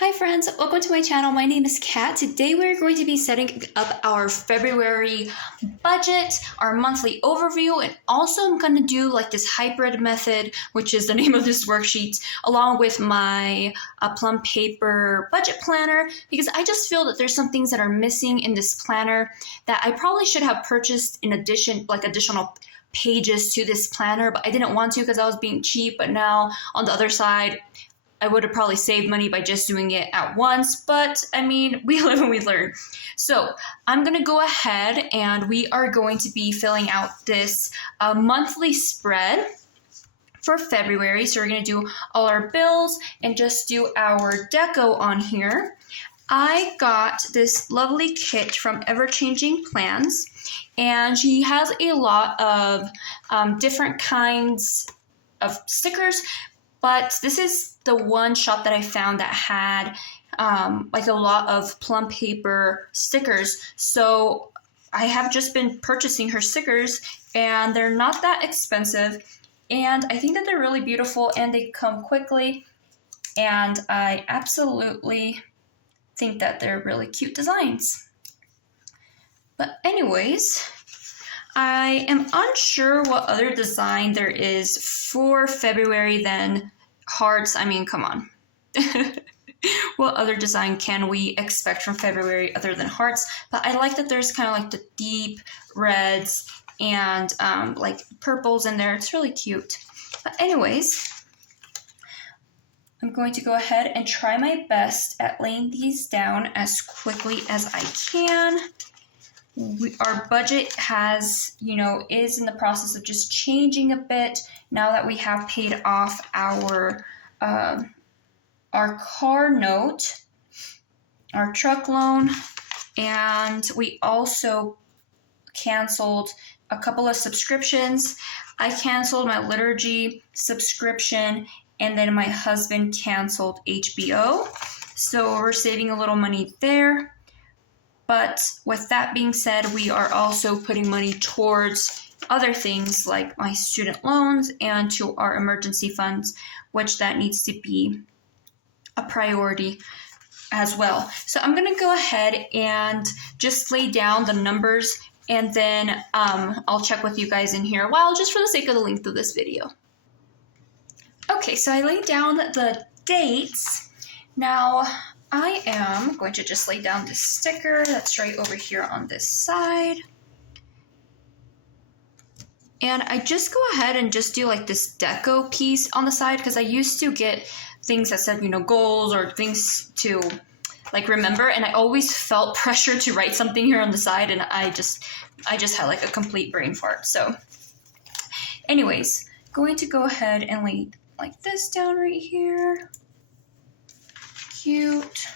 Hi friends, welcome to my channel. My name is Kat. Today we're going to be setting up our February budget, our monthly overview, and also I'm going to do like this hybrid method, which is the name of this worksheet, along with my Plum paper budget planner, because I just feel that there's some things that are missing in this planner that I probably should have purchased in addition, like additional pages to this planner, but I didn't want to because I was being cheap. But now on the other side, I would have probably saved money by just doing it at once, but I mean, we live and we learn. So I'm gonna go ahead and we are going to be filling out this monthly spread for February. So we're gonna do all our bills and just do our deco on here. I got this lovely kit from Ever Changing Plans, and she has a lot of different kinds of stickers. But this is the one shop that I found that had like a lot of Plum paper stickers. So I have just been purchasing her stickers, and they're not that expensive. And I think that they're really beautiful and they come quickly. And I absolutely think that they're really cute designs. But anyways, I am unsure what other design there is for February than hearts. I mean, come on. What other design can we expect from February other than hearts? But I like that there's kind of like the deep reds and like purples in there. It's really cute. But anyways, I'm going to go ahead and try my best at laying these down as quickly as I can. Our budget has, is in the process of just changing a bit now that we have paid off our car note, our truck loan, and we also canceled a couple of subscriptions. I canceled my liturgy subscription, and then my husband canceled HBO. So we're saving a little money there. But with that being said, we are also putting money towards other things like my student loans and to our emergency funds, which that needs to be a priority as well. So I'm going to go ahead and just lay down the numbers, and then I'll check with you guys in here a while, just for the sake of the length of this video. Okay, so I laid down the dates. Now, I am going to just lay down this sticker that's right over here on this side. And I just go ahead and just do like this deco piece on the side, because I used to get things that said, goals or things to like remember. And I always felt pressure to write something here on the side, and I just had like a complete brain fart. So anyways, going to go ahead and lay like this down right here. Cute.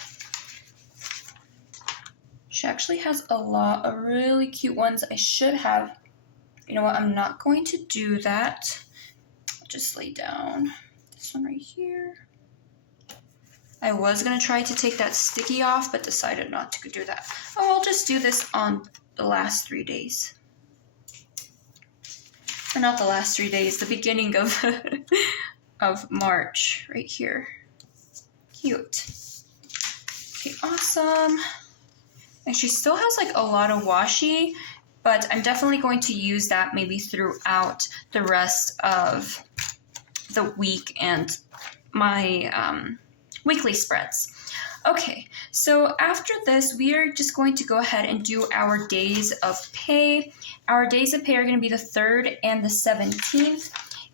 She actually has a lot of really cute ones. I should have, you know what, I'm not going to do that. I'll just lay down this one right here. I was going to try to take that sticky off, but decided not to do that. Oh, I'll just do this on the last 3 days. Or not the last 3 days, the beginning of, of March right here. Cute. Okay, awesome. And she still has like a lot of washi, but I'm definitely going to use that maybe throughout the rest of the week and my weekly spreads. Okay, so after this, we are just going to go ahead and do our days of pay. Our days of pay are going to be the 3rd and the 17th.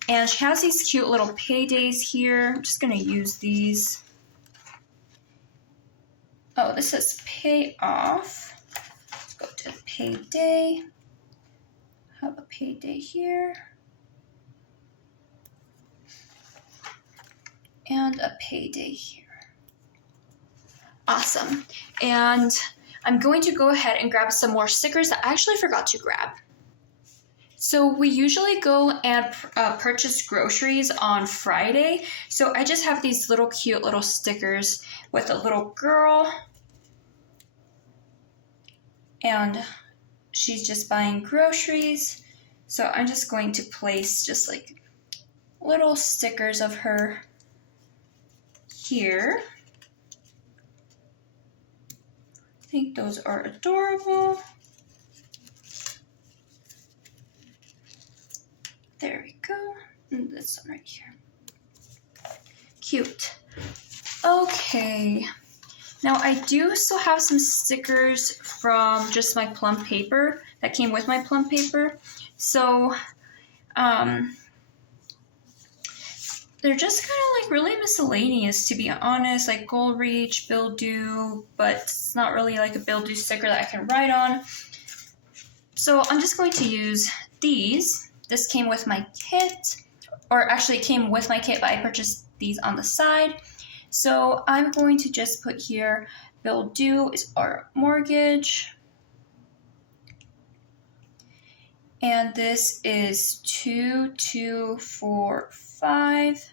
And she has these cute little pay days here. I'm just going to use these. Oh, this says pay off. Let's go to payday. Have a payday here. And a payday here. Awesome. And I'm going to go ahead and grab some more stickers that I actually forgot to grab. So we usually go and purchase groceries on Friday. So I just have these little cute little stickers with a little girl. And she's just buying groceries. So I'm just going to place just like little stickers of her here. think those are adorable. There we go. And this one right here. Cute. Okay. Now I do still have some stickers from just my Plum paper that came with my Plum paper. So, they're just kind of like really miscellaneous, to be honest, like Gold Reach, Bill Do, but it's not really like a Bill Do sticker that I can write on. So I'm just going to use these. This came with my kit, or actually it came with my kit, but I purchased these on the side. So I'm going to just put here, Bill Do is our mortgage. And this is 2245.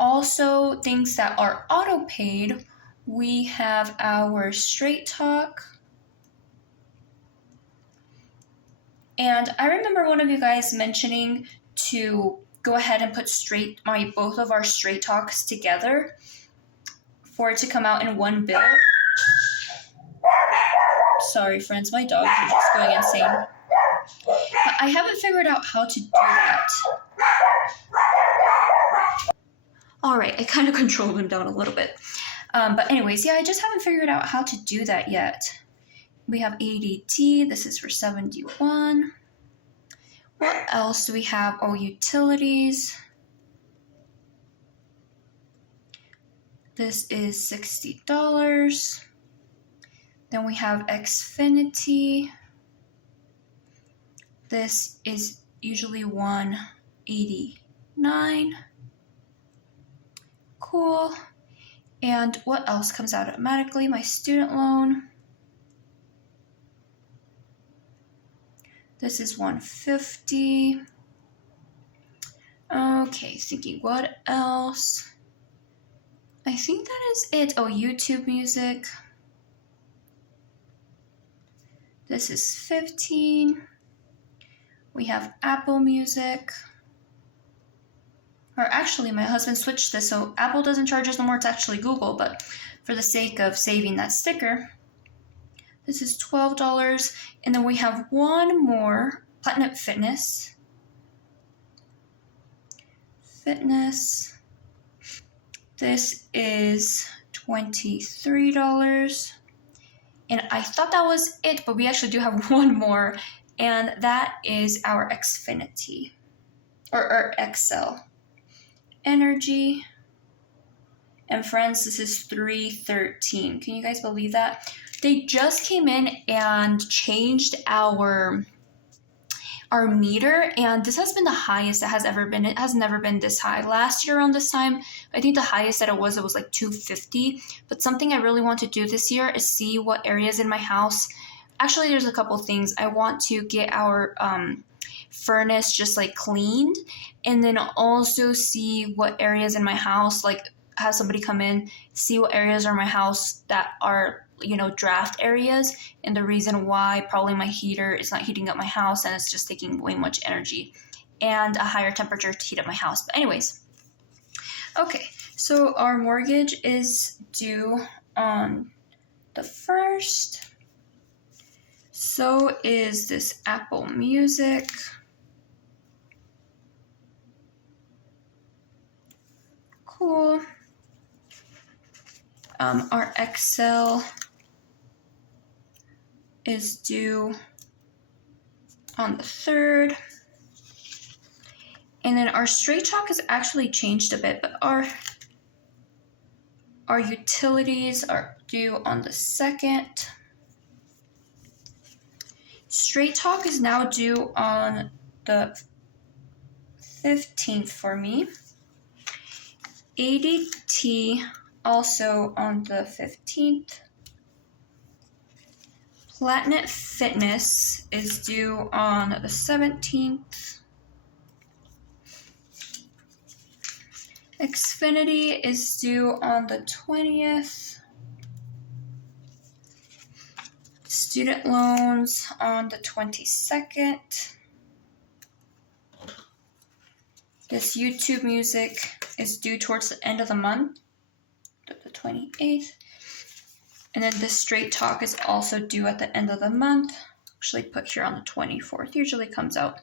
Also, things that are auto paid, we have our Straight Talk. And I remember one of you guys mentioning to go ahead and put both of our Straight Talks together for it to come out in one bill. Sorry, friends, my dogs are just going insane. But I haven't figured out how to do that. Alright, I kind of controlled him down a little bit. But anyways, yeah, I just haven't figured out how to do that yet. We have ADT, this is for 71. What else do we have? Oh, utilities. This is $60. Then we have Xfinity. This is usually $189. Cool. And what else comes out automatically? My student loan. This is $150. Okay, thinking what else? I think that is it. Oh, YouTube music. This is $15. We have Apple Music. Or actually, my husband switched this, so Apple doesn't charge us no more. It's actually Google, but for the sake of saving that sticker, this is $12. And then we have one more, Platinum Fitness. This is $23. And I thought that was it, but we actually do have one more, and that is our Xfinity, or XL. Energy. And friends, this is $313. Can you guys believe that? They just came in and changed our meter, and this has been the highest it has ever been. It has never been this high. Last year around this time, I think the highest that it was like 250. But something I really want to do this year is see what areas in my house. Actually, there's a couple things. I want to get our furnace just like cleaned, and then also see what areas in my house, like have somebody come in, see what areas are in my house that are, draft areas, and the reason why probably my heater is not heating up my house and it's just taking way much energy and a higher temperature to heat up my house. But anyways, okay, so our mortgage is due on the 1st. So is this Apple Music. Cool. Our XL is due on the 3rd. And then our Straight Talk has actually changed a bit, but our utilities are due on the 2nd. Straight Talk is now due on the 15th for me. ADT also on the 15th. Platinum Fitness is due on the 17th. Xfinity is due on the 20th. Student loans on the 22nd. This YouTube music is due towards the end of the month, the 28th. And then the straight talk is also due at the end of the month. Actually put here on the 24th. Usually comes out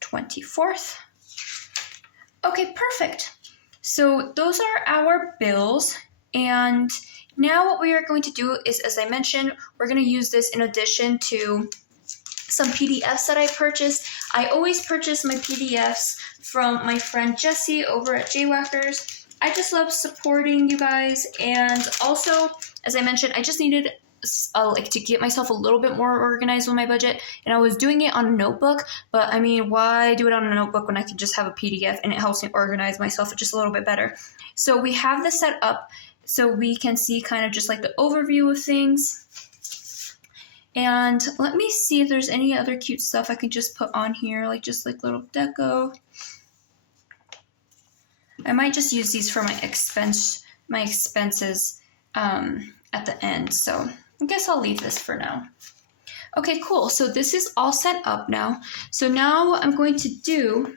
24th. Okay, perfect. So those are our bills. And now what we are going to do is, as I mentioned, we're going to use this in addition to some PDFs that I purchased. I always purchase my PDFs from my friend Jessie over at JWhackers. I just love supporting you guys. And also, as I mentioned, I just needed like to get myself a little bit more organized with my budget, and I was doing it on a notebook, but I mean, why do it on a notebook when I could just have a PDF and it helps me organize myself just a little bit better? So we have this set up so we can see kind of just like the overview of things. And let me see if there's any other cute stuff I can just put on here, like just like little deco. I might just use these for my expenses at the end, so I guess I'll leave this for now. Okay, cool. So this is all set up now. So now what I'm going to do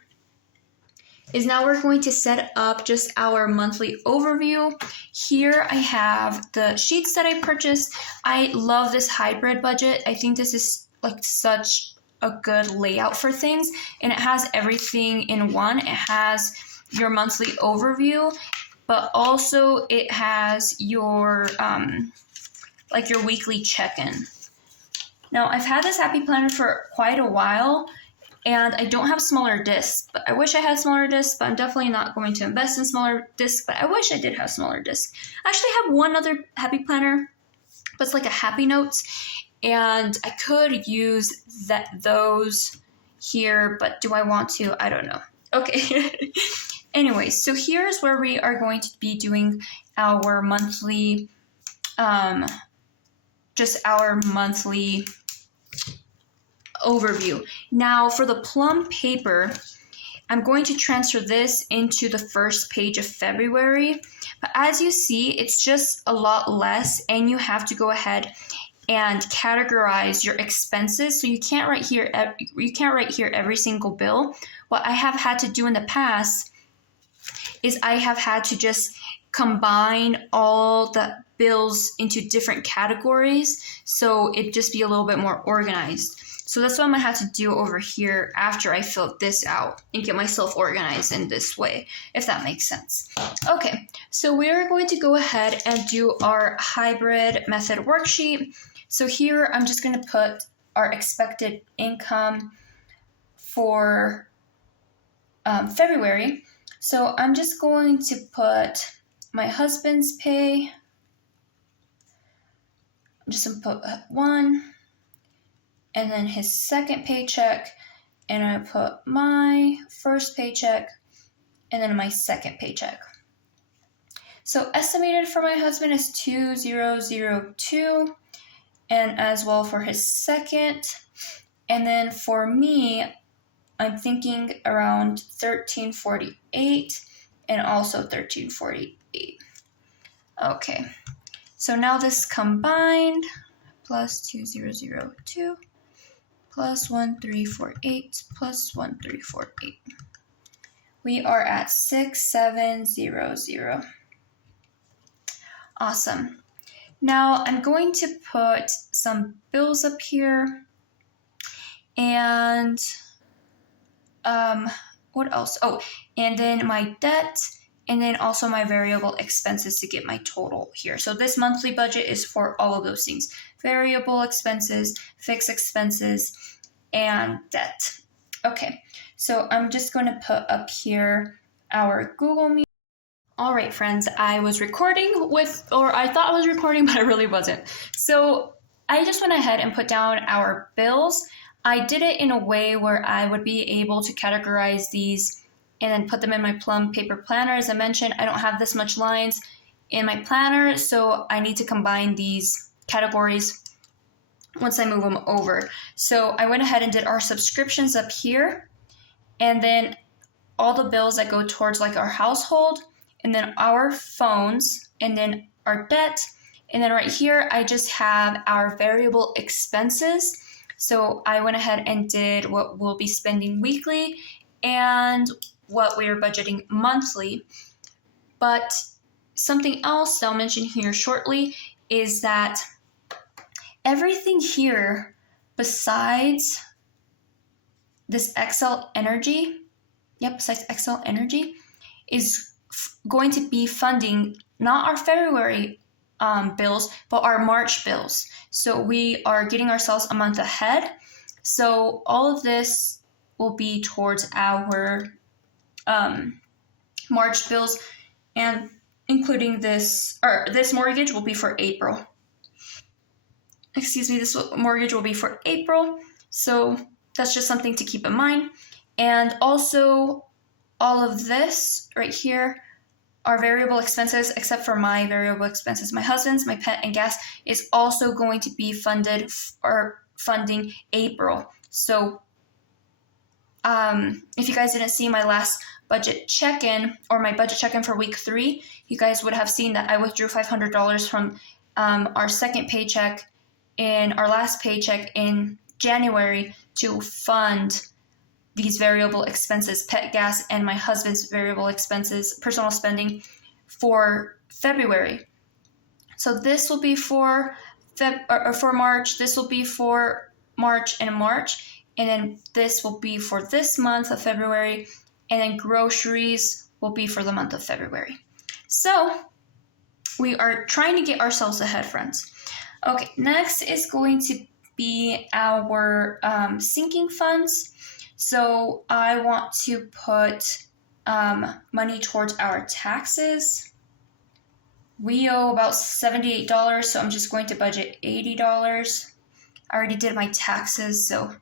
is now we're going to set up just our monthly overview. Here I have the sheets that I purchased. I love this hybrid budget. I think this is like such a good layout for things, and it has everything in one. It has your monthly overview, but also it has your like your weekly check-in. Now, I've had this Happy Planner for quite a while, and I don't have smaller discs, but I wish I had smaller discs, but I'm definitely not going to invest in smaller discs, but I wish I did have smaller discs. I actually have one other Happy Planner, but it's like a Happy Notes, and I could use those here, but do I want to? I don't know. Okay. Anyway, so here's where we are going to be doing our monthly, just our monthly overview. Now for the Plum paper, I'm going to transfer this into the first page of February, but as you see, it's just a lot less, and you have to go ahead and categorize your expenses. So you can't write here every single bill. What I have had to do in the past is I have had to just combine all the bills into different categories, so it just be a little bit more organized. So that's what I'm gonna have to do over here after I fill this out and get myself organized in this way, if that makes sense. Okay, so we're going to go ahead and do our hybrid method worksheet. So here I'm just gonna put our expected income for February. So I'm just going to put my husband's pay. I'm just gonna put 1, and then his second paycheck, and I put my first paycheck, and then my second paycheck. So estimated for my husband is 2002, and as well for his second. And then for me, I'm thinking around 1348 and also 1348. Okay, so now this combined plus 2002 plus 1348 plus 1348. We are at 6700. Awesome. Now I'm going to put some bills up here, and what else? Oh, and then my debt, and then also my variable expenses to get my total here. So this monthly budget is for all of those things: variable expenses, fixed expenses, and debt. Okay, so I'm just going to put up here our Google Meet. All right, friends, I was recording or I thought I was recording, but I really wasn't. So I just went ahead and put down our bills. I did it in a way where I would be able to categorize these and then put them in my Plum paper planner. As I mentioned, I don't have this much lines in my planner, so I need to combine these categories once I move them over. So I went ahead and did our subscriptions up here, and then all the bills that go towards like our household, and then our phones, and then our debt, and then right here I just have our variable expenses. So I went ahead and did what we'll be spending weekly and what we're budgeting monthly. But something else I'll mention here shortly is that everything here besides this Excel Energy, besides Excel Energy, is going to be funding not our February bills, but our March bills. So we are getting ourselves a month ahead. So all of this will be towards our March bills, and including this mortgage will be for April. This mortgage will be for April. So that's just something to keep in mind. And also, all of this right here are variable expenses, except for my variable expenses. My husband's, my pet, and gas is also going to be funding April. So if you guys didn't see my last budget check-in or my budget check-in for week 3, you guys would have seen that I withdrew $500 from our second paycheck in our last paycheck in January to fund these variable expenses, pet, gas, and my husband's variable expenses, personal spending for February. So this will be for March. This will be for March, and then this will be for this month of February, and then groceries will be for the month of February. So we are trying to get ourselves ahead, friends. Okay, next is going to be our sinking funds. So I want to put money towards our taxes. We owe about $78, so I'm just going to budget $80. I already did my taxes, so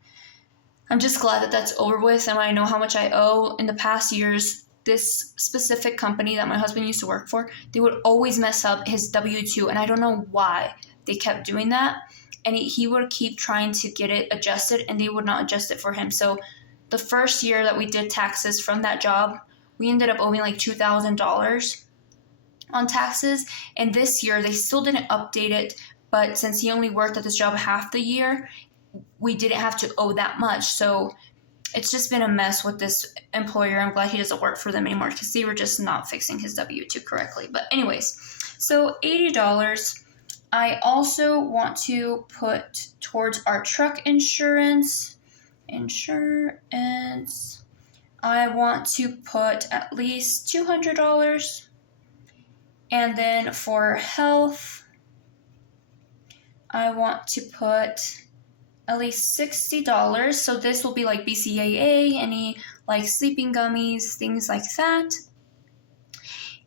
I'm just glad that that's over with, and I know how much I owe. In the past years, this specific company that my husband used to work for, they would always mess up his W-2, and I don't know why they kept doing that. And he would keep trying to get it adjusted, and they would not adjust it for him. So the first year that we did taxes from that job, we ended up owing like $2,000 on taxes. And this year, they still didn't update it. But since he only worked at this job half the year, we didn't have to owe that much. So it's just been a mess with this employer. I'm glad he doesn't work for them anymore because they were just not fixing his W-2 correctly. But anyways, so $80. I also want to put towards our truck insurance. I want to put at least $200. And then for health, I want to put at least $60. So this will be like BCAA, any like sleeping gummies, things like that.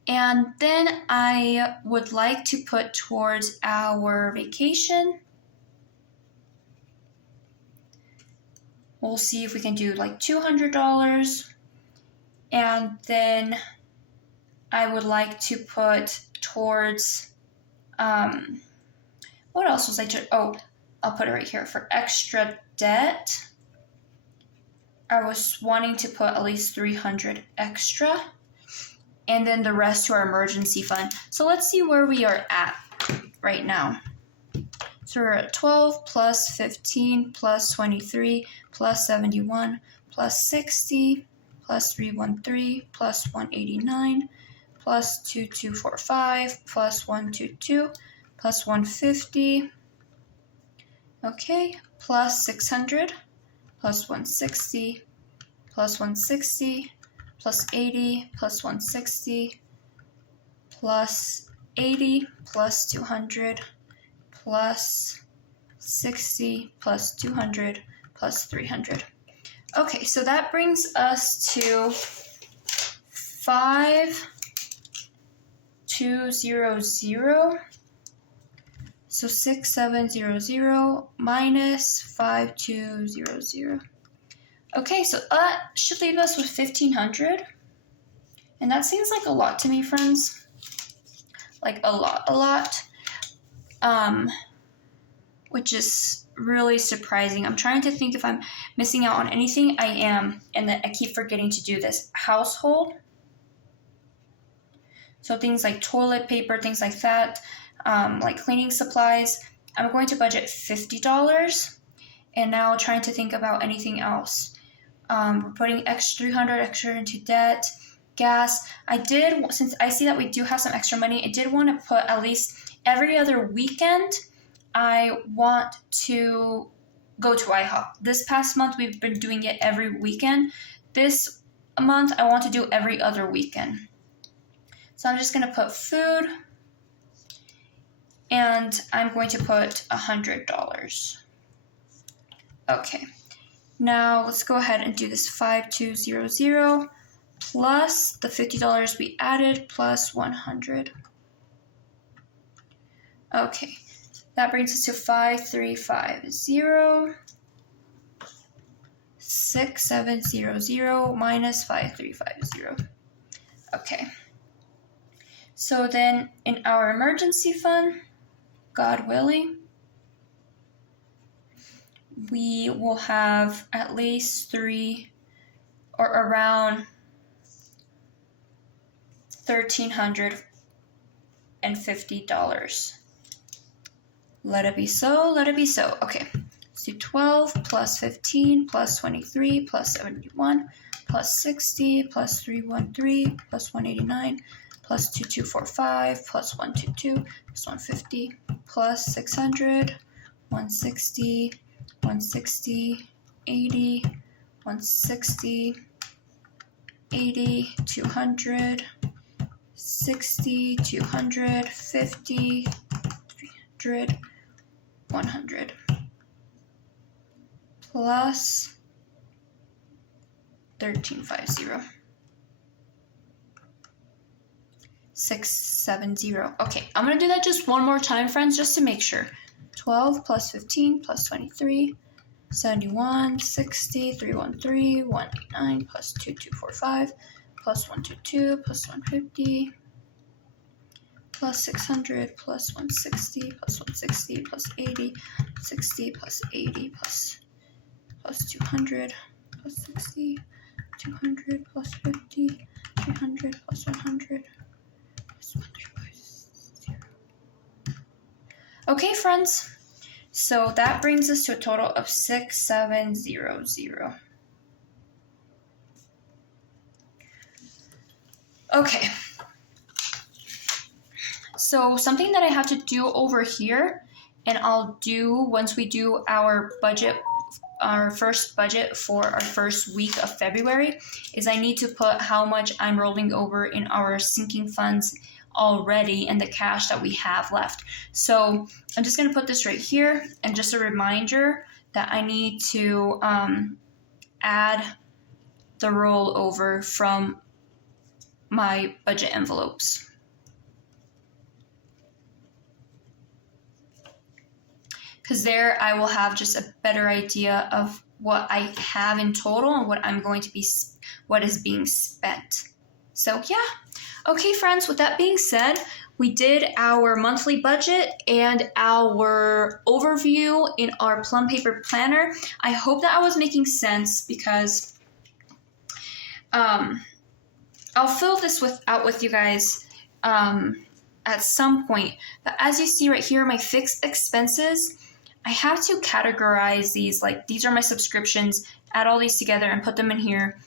And then I would like to put towards our vacation. We'll see if we can do like $200. And then I would like to put towards, what else was I'll put it right here for extra debt. I was wanting to put at least $300 extra. And then the rest to our emergency fund. So let's see where we are at right now. So we're at 12 plus 15 plus 23 plus 71 plus 60 plus 313 plus 189 plus 2245 plus 122 plus 150. Okay, plus 600 plus 160 plus 160 plus 80 plus 160 plus 80 plus 200 plus 60 plus 200 plus 300. Okay, so that brings us to 5200. So 6700 minus 5200. Okay, so that should leave us with 1500. And that seems like a lot to me, friends. Like a lot. Which is really surprising. I'm trying to think if I'm missing out on anything. I am, and that I keep forgetting to do this. Household. So things like toilet paper, things like that, like cleaning supplies. I'm going to budget $50. And now trying to think about anything else. We're putting $300 extra into debt. Gas. Since I see that we do have some extra money, I did want to put at least every other weekend, I want to go to IHOP. This past month, we've been doing it every weekend. This month, I want to do every other weekend. So I'm just going to put food, and I'm going to put $100. Okay, now let's go ahead and do this 5200 plus the $50 we added plus 100. Okay, that brings us to 5350 6700 minus 5350. Okay, so then in our emergency fund, God willing, we will have at least $3 or around $1,350. Let it be so, let it be so. Okay, let's do 12 plus 15 plus 23 plus 71 plus 60 plus 313 plus 189 plus 2245 plus 122 plus 150 plus 600, 160, 160, 80, 160, 80, 200, 60, 200, 50, 300, 100 plus 1350. 670. Okay, I'm gonna do that just one more time, friends, just to make sure. 12 plus 15 plus 23, 71, 60, 313, 189 plus 2245 plus 122 plus 150 plus 600 plus 160 plus 160 plus 80 60 plus 80 plus 200 plus 60 200 plus 50 300 plus 100 plus 1350. Okay, friends, so that brings us to a total of 6700. Okay, so something that I have to do over here, and I'll do once we do our budget, our first budget for our first week of February, is I need to put how much I'm rolling over in our sinking funds already and the cash that we have left. So I'm just going to put this right here, and just a reminder that I need to add the rollover from my budget envelopes. Because there I will have just a better idea of what I have in total and what I'm going to be, what is being spent. So yeah. Okay, friends, with that being said, we did our monthly budget and our overview in our Plum paper planner. I hope that I was making sense, because I'll fill this out with you guys at some point. But as you see right here, my fixed expenses, I have to categorize these. Like, these are my subscriptions, add all these together and put them in here.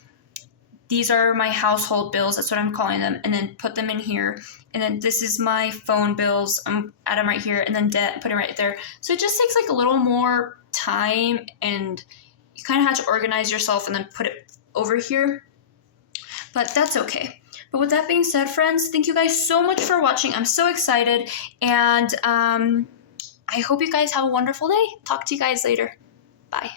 These are my household bills, that's what I'm calling them, and then put them in here. And then this is my phone bills, add them right here, and then debt, put it right there. So it just takes like a little more time, and you kind of have to organize yourself and then put it over here. But that's okay. But with that being said, friends, thank you guys so much for watching. I'm so excited, and I hope you guys have a wonderful day. Talk to you guys later. Bye.